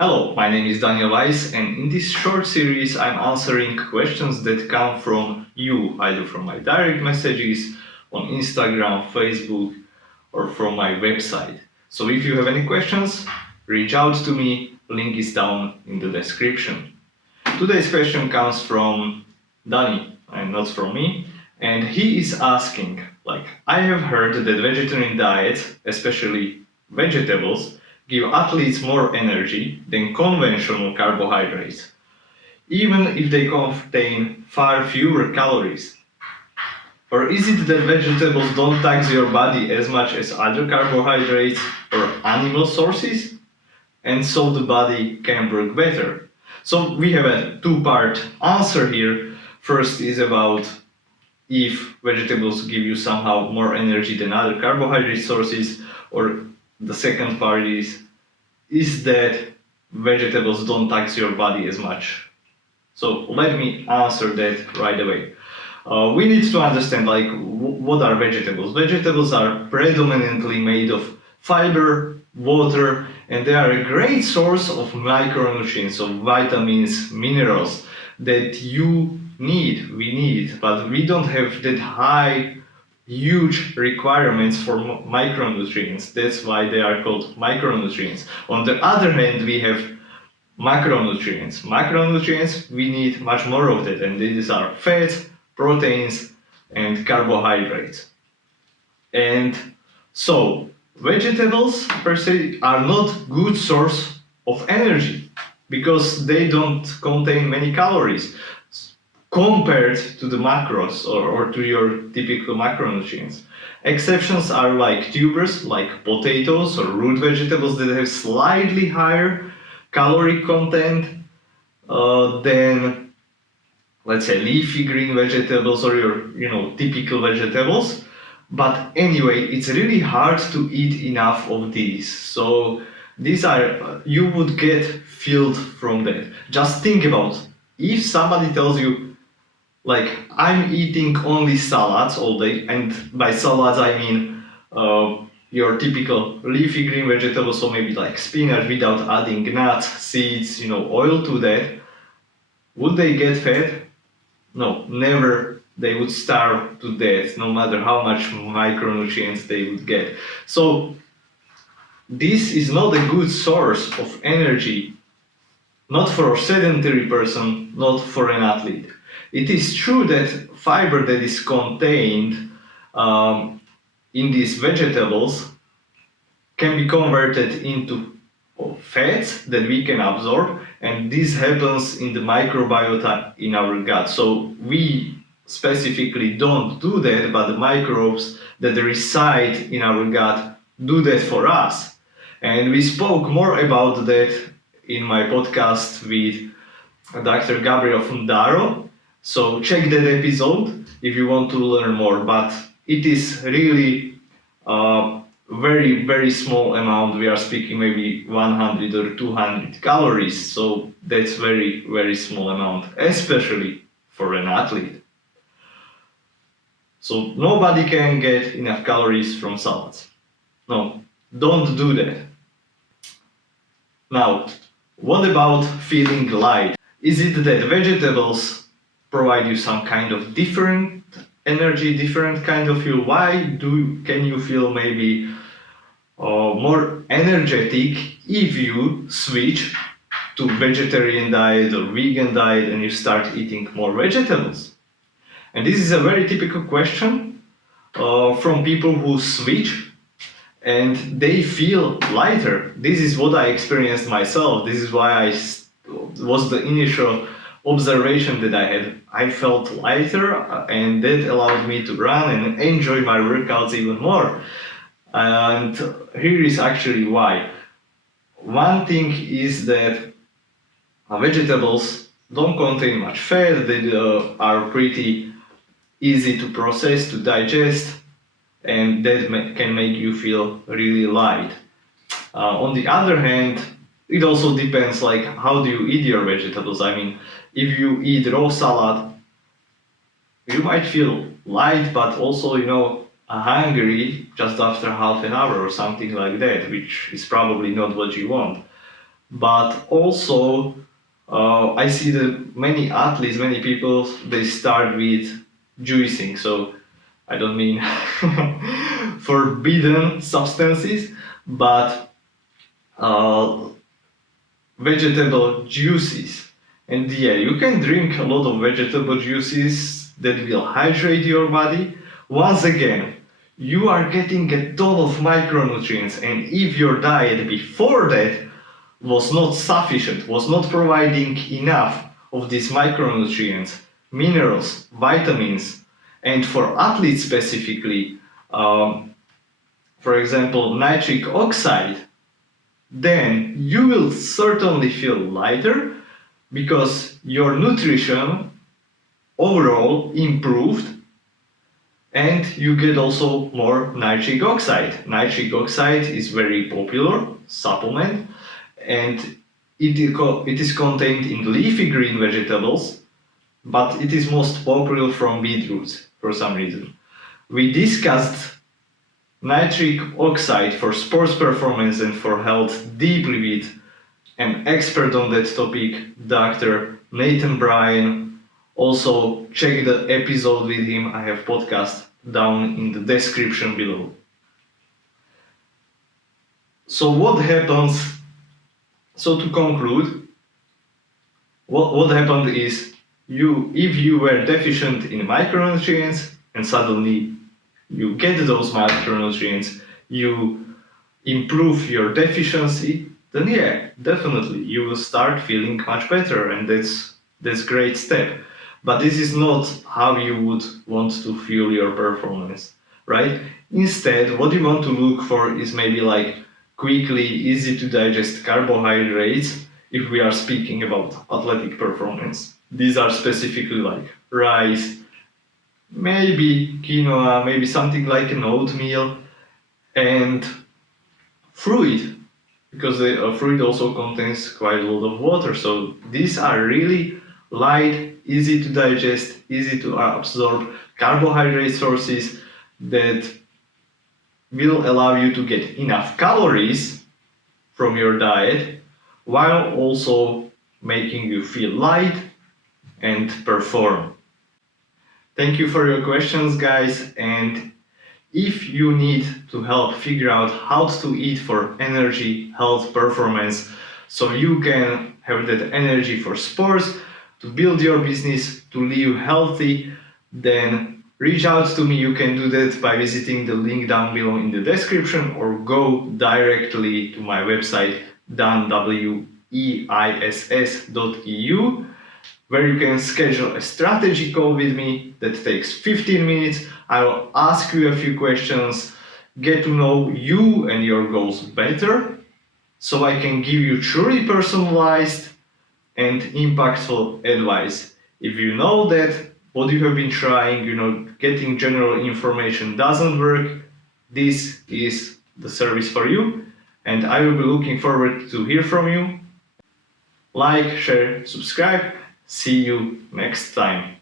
Hello, my name is Daniel Weiss, and in this short series I'm answering questions that come from you, either from my direct messages on Instagram, Facebook, or from my website. So if you have any questions, reach out to me, link is down in the description. Today's question comes from Dani, and not from me, and he is asking, I have heard that vegetarian diets, especially vegetables, give athletes more energy than conventional carbohydrates, even if they contain far fewer calories. Or is it that vegetables don't tax your body as much as other carbohydrates or animal sources, and so the body can work better? So we have a two-part answer here. First is about if vegetables give you somehow more energy than other carbohydrate sources, or the second part is that vegetables don't tax your body as much. So let me answer that right away. We need to understand what are vegetables. Vegetables are predominantly made of fiber, water, and they are a great source of micronutrients, of vitamins, minerals that we need, but we don't have that high, huge requirements for micronutrients. That's why they are called micronutrients. On the other hand, we have macronutrients. Macronutrients, we need much more of that, and these are fats, proteins, and carbohydrates. And so, vegetables per se are not good source of energy because they don't contain many calories compared to the macros or to your typical macronutrients. Exceptions are like tubers, like potatoes or root vegetables that have slightly higher calorie content than, let's say, leafy green vegetables or your typical vegetables. But anyway, it's really hard to eat enough of these. So these are, you would get filled from that. Just think about, if somebody tells you, I'm eating only salads all day, and by salads I mean your typical leafy green vegetables, so maybe like spinach without adding nuts, seeds, oil to that, would they get fat? No, never. They would starve to death, no matter how much micronutrients they would get. So this is not a good source of energy, not for a sedentary person, not for an athlete. It is true that fiber that is contained in these vegetables can be converted into fats that we can absorb, and this happens in the microbiota in our gut. So we specifically don't do that, but the microbes that reside in our gut do that for us. And we spoke more about that in my podcast with Dr. Grabielle Fundaro. So check that episode if you want to learn more, but it is really a very, very small amount. We are speaking maybe 100 or 200 calories, so that's very, very small amount, especially for an athlete. So nobody can get enough calories from salads. No, don't do that. Now, what about feeling light? Is it that vegetables provide you some kind of different energy, different kind of feel? Can you feel maybe more energetic if you switch to vegetarian diet or vegan diet and you start eating more vegetables? And this is a very typical question from people who switch and they feel lighter. This is what I experienced myself. This is why was the initial observation that I had. I felt lighter, and that allowed me to run and enjoy my workouts even more. And here is actually why. One thing is that vegetables don't contain much fat. They are pretty easy to process, to digest, and that can make you feel really light. On the other hand, it also depends how do you eat your vegetables. I mean, if you eat raw salad, you might feel light, but also hungry just after half an hour or something like that, which is probably not what you want. but also I see that many athletes, many people, they start with juicing. So I don't mean forbidden substances, but vegetable juices. And yeah, you can drink a lot of vegetable juices that will hydrate your body. Once again, you are getting a ton of micronutrients, and if your diet before that was not sufficient, was not providing enough of these micronutrients, minerals, vitamins, and for athletes specifically, for example, nitric oxide, then you will certainly feel lighter because your nutrition overall improved, and you get also more nitric oxide. Nitric oxide is very popular supplement, and it is contained in leafy green vegetables, but it is most popular from beetroots for some reason. We discussed nitric oxide for sports performance and for health deeply with an expert on that topic, Dr. Nathan Bryan. Also check the episode with him. I have podcast down in the description below. So what happens? So to conclude, what happened is if you were deficient in micronutrients and suddenly you get those micronutrients, you improve your deficiency, then yeah, definitely you will start feeling much better, and that's great step. But this is not how you would want to fuel your performance, right? Instead, what you want to look for is maybe like quickly, easy to digest carbohydrates if we are speaking about athletic performance. These are specifically like rice, maybe quinoa, maybe something like an oatmeal, and fruit, because the fruit also contains quite a lot of water. So these are really light, easy to digest, easy to absorb carbohydrate sources that will allow you to get enough calories from your diet while also making you feel light and perform. Thank you for your questions, guys, and if you need to help figure out how to eat for energy, health, performance, so you can have that energy for sports, to build your business, to live healthy, then reach out to me. You can do that by visiting the link down below in the description, or go directly to my website danweiss.eu, where you can schedule a strategy call with me that takes 15 minutes. I will ask you a few questions, get to know you and your goals better, so I can give you truly personalized and impactful advice. If you know that what you have been trying, getting general information doesn't work, this is the service for you, and I will be looking forward to hear from you. Like, share, subscribe. See you next time.